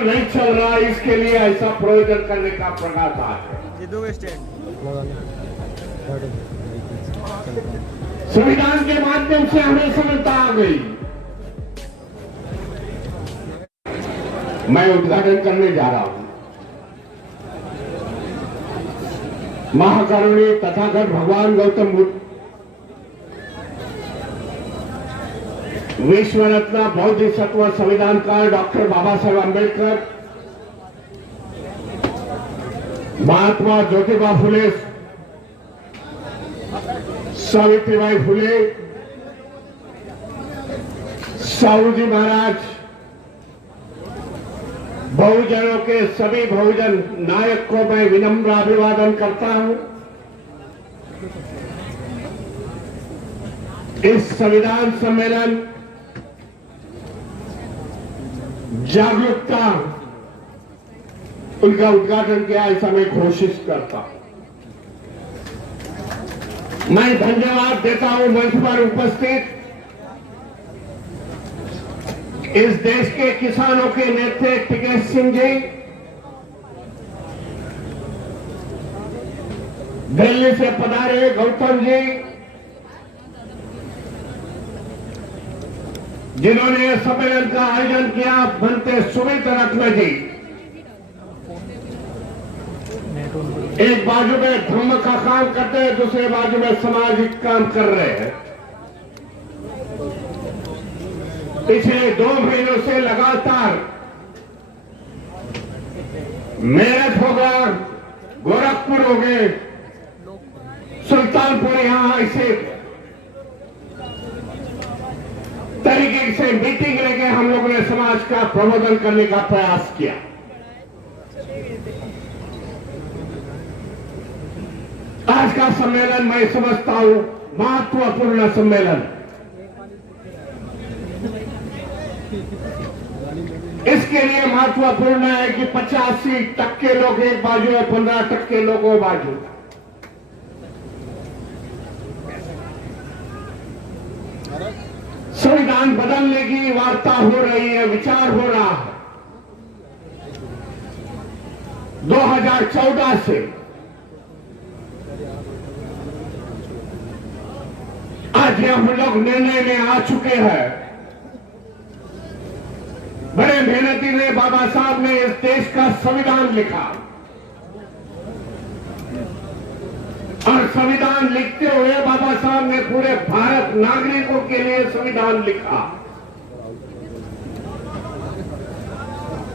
बराबर नहीं चल रहा, इसके लिए ऐसा प्रयोजन करने का प्रयास है। संविधान के माध्यम से हमें समझता आ गई। मैं उद्घाटन करने जा रहा हूं। महाकरुणी तथागत भगवान गौतम बुद्ध, विश्व रत्न बौद्धिसत्व संविधानकार डॉक्टर बाबा साहेब आंबेडकर, महात्मा ज्योतिबा फुले, सावित्रीबाई फुले, साहूजी महाराज, बहुजनों के सभी बहुजन नायक को मैं विनम्र अभिवादन करता हूं। इस संविधान सम्मेलन जागरूकता उनका उद्घाटन किया, ऐसा मैं कोशिश करता हूं। मैं धन्यवाद देता हूं मंच पर उपस्थित इस देश के किसानों के नेता टिकेश सिंह जी, दिल्ली से पधारे गौतम जी, जिन्होंने सम्मेलन का आयोजन किया, बनते सुमित रत्न जी, एक बाजू में धर्म का काम करते हैं, दूसरे बाजू में सामाजिक काम कर रहे हैं। पिछले 2 महीनों से लगातार मेरठ हो गया, गोरखपुर हो गए, सुल्तानपुर, यहां ऐसे तरीके से मीटिंग लेके हम लोगों ने समाज का प्रबोधन करने का प्रयास किया। आज का सम्मेलन मैं समझता हूं महत्वपूर्ण सम्मेलन। इसके लिए महत्वपूर्ण है कि 85% लोग एक बाजू है, 15% लोग वो बाजू। संविधान बदलने की वार्ता हो रही है, विचार हो रहा है। 2014 से आज हम लोग निर्णय में आ चुके हैं। बड़े मेहनती ने बाबा साहब ने इस देश का संविधान लिखा और संविधान लिखते हुए बाबा साहब ने पूरे भारत नागरिकों के लिए संविधान लिखा।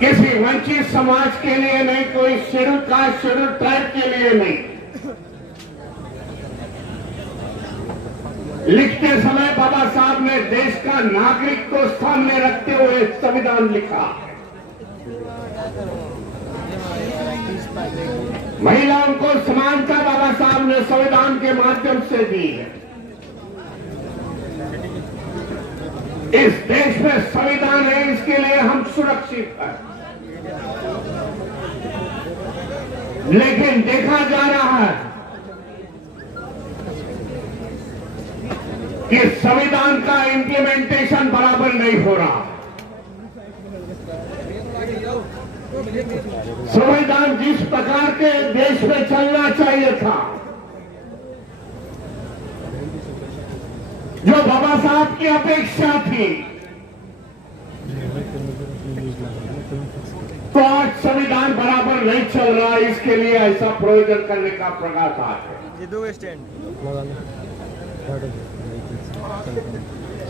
किसी वंचित समाज के लिए नहीं, कोई शेड्यूल कास्ट शेड्यूल ट्राइब के लिए नहीं। लिखते समय बाबा साहब ने देश का नागरिक को सामने रखते हुए संविधान लिखा। महिलाओं को समानता बाबा साहब ने संविधान के माध्यम से दी है। इस देश में संविधान है, इसके लिए हम सुरक्षित हैं। लेकिन देखा जा रहा है कि संविधान का इंप्लीमेंटेशन बराबर नहीं हो रहा। संविधान जिस प्रकार के देश में चलना चाहिए था, जो बाबा साहब की अपेक्षा थी, तो आज संविधान बराबर नहीं चल रहा। इसके लिए ऐसा प्रयोजन करने का प्रयास है।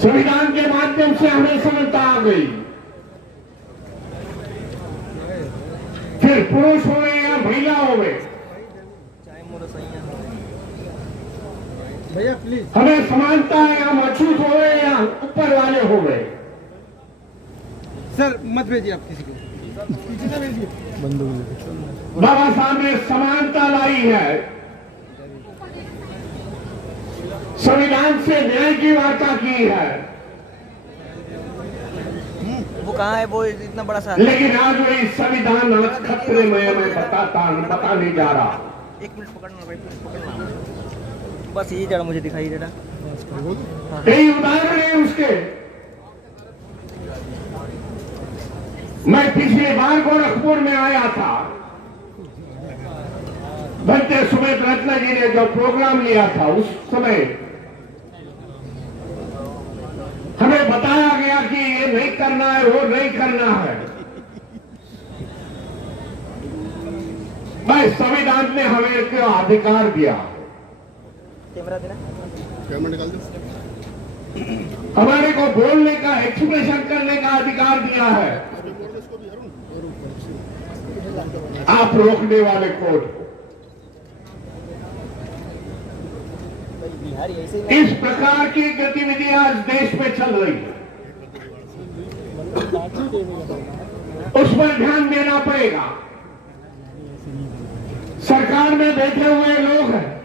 संविधान के माध्यम से हमें समझता आ गई। फिर पुरुष हो गए या महिला हो गए, भैया प्लीज, हमें समानता है। हम अछूत हो गए या ऊपर वाले हो गए। सर मत भेजिए आप किसी को, बाबा साहब ने समानता लाई है। संविधान से न्याय की वार्ता की है। वो कहाँ है, वो इतना बड़ा सा। लेकिन आज वही संविधान आज खतरे में मैं बता नहीं जा रहा। 1 मिनट पकड़ना भाई, पकड़ना बस, ये जरा मुझे दिखाई जरा। कई उदाहरण है उसके। मैं पिछली बार गोरखपुर में आया था, भंते सुमित रत्न जी ने जो प्रोग्राम लिया था, उस समय हमें बताया गया कि ये नहीं करना है, वो नहीं करना है। भाई संविधान ने हमें क्यों अधिकार दिया? कैमरा देना, हमारे को बोलने का, एक्सप्रेशन करने का अधिकार दिया है। आप रोकने वाले कोर्ट, बिहारी ऐसे ही इस प्रकार की गतिविधियां आज देश में चल रही है, उस पर ध्यान देना पड़ेगा। सरकार में बैठे हुए लोग हैं,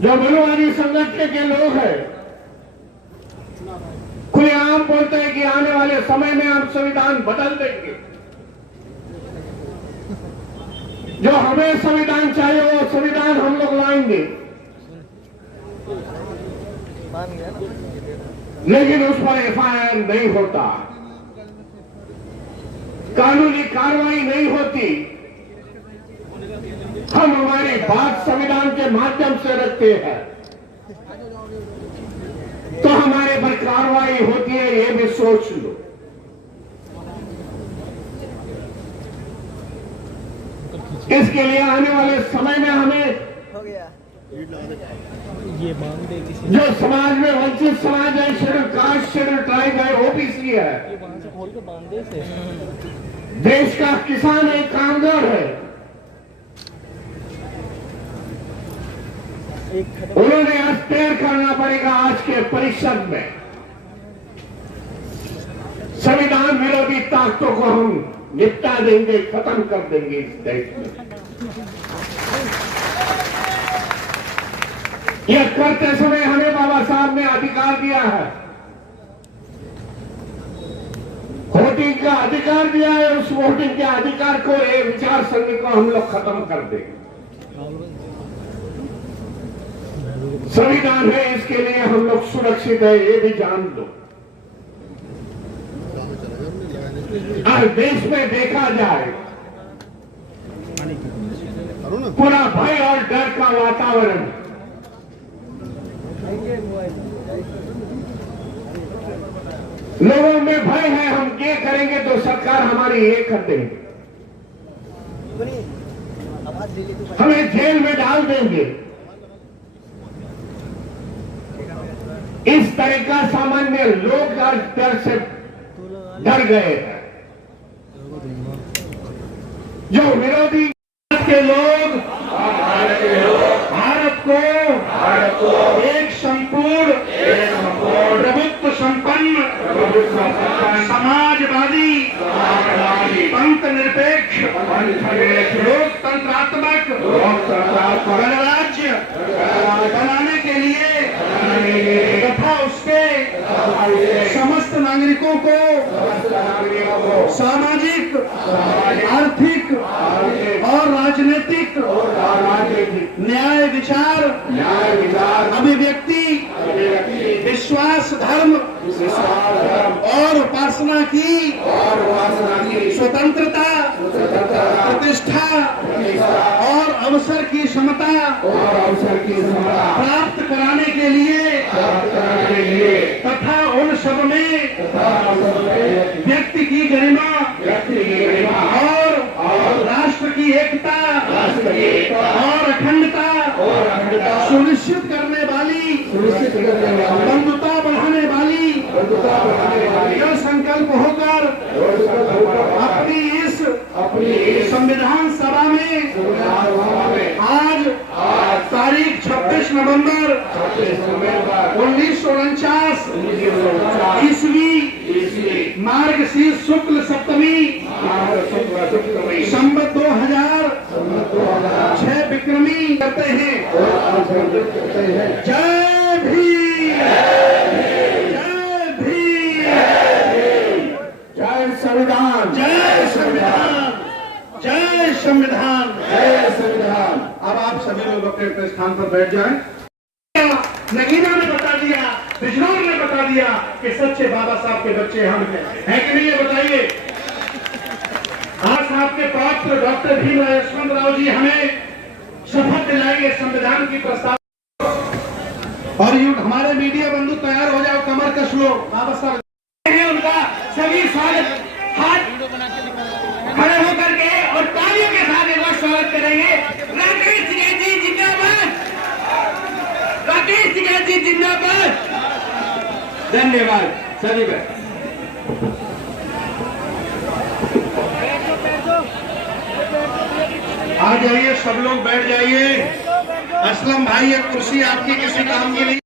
जो मनुवादी संगठन के लोग हैं, खुलेआम बोलते हैं कि आने वाले समय में हम संविधान बदल देंगे। जो हमें संविधान चाहिए वो संविधान हम लोग लाएंगे, मान गया ना। लेकिन उस पर एफआईआर नहीं होता, कानूनी कार्रवाई नहीं होती। हम हमारी बात संविधान के माध्यम से रखते हैं तो हमारे पर कार्रवाई होती है, ये भी सोच लो। इसके लिए आने वाले समय में हमें हो गया ये मांग दे किसी जो समाज में वंचित समाज है, शेड्यूल कास्ट, शेड्यूल ट्राइब है, ओबीसी है, ये वहां से खोल के बांध दे से देश का किसान है, कामगार है, एक खत्म। उन्होंने आज तय करना पड़ेगा। आज के परिषद में संविधान विरोधी ताकतों को हम निपटा देंगे, खत्म कर देंगे इस देश में। यह करते समय हमें बाबा साहब ने अधिकार दिया है, वोटिंग का अधिकार दिया है। उस वोटिंग के अधिकार को, ये विचार संघ को हम लोग खत्म कर देंगे। संविधान है, इसके लिए हम लोग सुरक्षित है, ये भी जान लो। आज देश में देखा जाए पूरा भय और डर का वातावरण, लोगों में भय है, हम ये करेंगे तो सरकार हमारी ये कर देंगे, आवाज ले ले तू। हमें जेल में डाल देंगे। इस तरह का सामान्य लोग आज डर से डर गए हैं। जो विरोधी के लोग भारत को एक संपूर्ण प्रभुत्व संपन्न समाजवादी पंथ निरपेक्ष लोकतंत्रात्मक गणराज्य बनाने के लिए तथा उसके समस्त नागरिकों को सामाजिक, आर्थिक और राजनीतिक न्याय विचार, अभिव्यक्ति, विश्वास, धर्म और उपासना की स्वतंत्रता, प्रतिष्ठा और अवसर की समता प्राप्त कराने के लिए तथा उन सब में व्यक्ति की गरिमा और राष्ट्र की एकता और अखंडता सुनिश्चित करने वाली, बंधुता बढ़ाने वाली यह संकल्प होकर अपनी इस संविधान सभा में आज तारीख 26 नवंबर 1949 ईस्वी मार्गशीर्ष शुक्ल सप्तमी संवत 2006 विक्रमी करते हैं। जय भीम, जय भीम, जय संविधान, जय संविधान, जय संविधान, जय संविधान। अब आप सभी लोग अपने अपने स्थान पर बैठ जाएं। नगीना ने बता दिया, बिजनौर ने बता दिया। दिया कि सच्चे बाबा साहब के बच्चे हम हैं, है कि नहीं? ये बताइए। आज आपके पौत्र डॉक्टर भीमराव यशवंतराव जी हमें शपथ दिलाएंगे संविधान की प्रस्ताव। और युग हमारे मीडिया बंधु तैयार हो जाओ, कमर कस लो। बाबा साहब है उनका सभी स्वागत, हाथ खड़े होकर के और तालियों के साथ एक बार स्वागत करेंगे। राकेश टिकैत जी जिंदाबाद, राकेश टिकैत जी जिंदाबाद। धन्यवाद सभी को। आ जाइए सब लोग, बैठ जाइए। असलम भाई, ये कुर्सी आपकी किसी काम की नहीं।